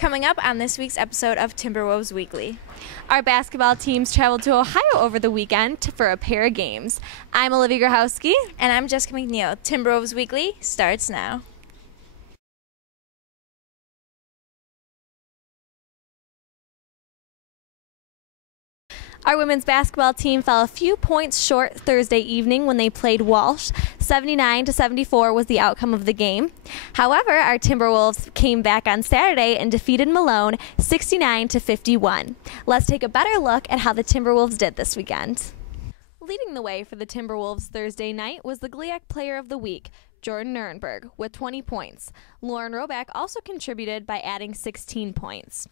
Coming up on this week's episode of Timberwolves Weekly. Our basketball teams traveled to Ohio over the weekend for a pair of games. I'm Olivia Grahowski. And I'm Jessica McNeil. Timberwolves Weekly starts now. Our women's basketball team fell a few points short Thursday evening when they played Walsh. 79-74 was the outcome of the game. However, our Timberwolves came back on Saturday and defeated Malone 69-51. Let's take a better look at how the Timberwolves did this weekend. Leading the way for the Timberwolves Thursday night was the GLIAC Player of the Week, Jordan Nuremberg, with 20 points. Lauren Roback also contributed by adding 16 points.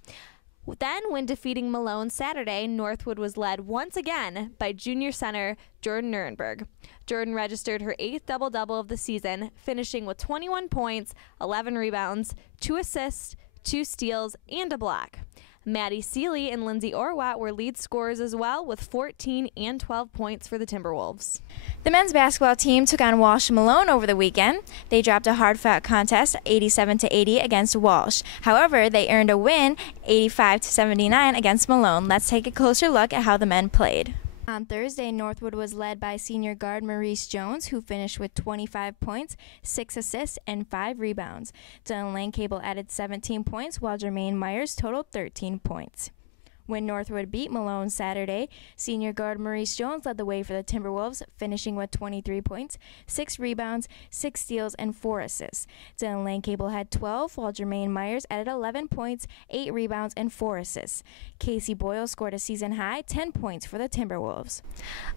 Then, when defeating Malone Saturday, Northwood was led once again by junior center Jordan Nuremberg. Jordan registered her 8th double-double of the season, finishing with 21 points, 11 rebounds, 2 assists, 2 steals, and a block. Maddie Seeley and Lindsay Orwatt were lead scorers as well, with 14 and 12 points for the Timberwolves. The men's basketball team took on Walsh Malone over the weekend. They dropped a hard-fought contest 87-80 against Walsh. However, they earned a win 85-79 against Malone. Let's take a closer look at how the men played. On Thursday, Northwood was led by senior guard Maurice Jones, who finished with 25 points, 6 assists, and 5 rebounds. Dylan Lane-Cable added 17 points, while Jermaine Myers totaled 13 points. When Northwood beat Malone Saturday, senior guard Maurice Jones led the way for the Timberwolves, finishing with 23 points, 6 rebounds, 6 steals, and 4 assists. Dylan Lane-Cable had 12, while Jermaine Myers added 11 points, 8 rebounds, and 4 assists. Casey Boyle scored a season-high 10 points for the Timberwolves.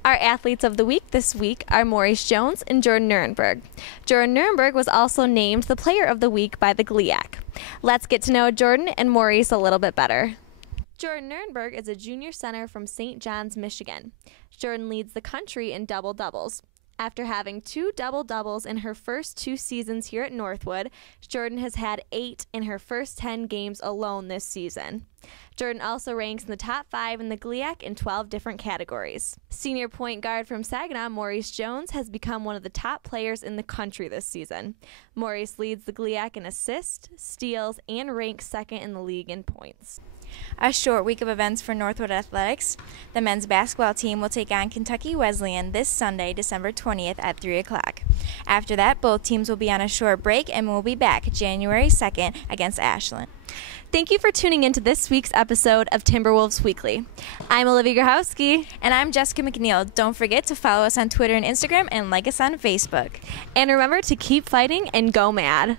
Our athletes of the week this week are Maurice Jones and Jordan Nuremberg. Jordan Nuremberg was also named the Player of the Week by the GLIAC. Let's get to know Jordan and Maurice a little bit better. Jordan Nuremberg is a junior center from St. John's, Michigan. Jordan leads the country in double-doubles. After having 2 double-doubles in her first 2 seasons here at Northwood, Jordan has had 8 in her first 10 games alone this season. Jordan also ranks in the top 5 in the GLIAC in 12 different categories. Senior point guard from Saginaw, Maurice Jones, has become one of the top players in the country this season. Maurice leads the GLIAC in assists, steals, and ranks second in the league in points. A short week of events for Northwood Athletics. The men's basketball team will take on Kentucky Wesleyan this Sunday, December 20th at 3 o'clock. After that, both teams will be on a short break and will be back January 2nd against Ashland. Thank you for tuning into this week's episode of Timberwolves Weekly. I'm Olivia Grahowski. And I'm Jessica McNeil. Don't forget to follow us on Twitter and Instagram and like us on Facebook. And remember to keep fighting and go mad.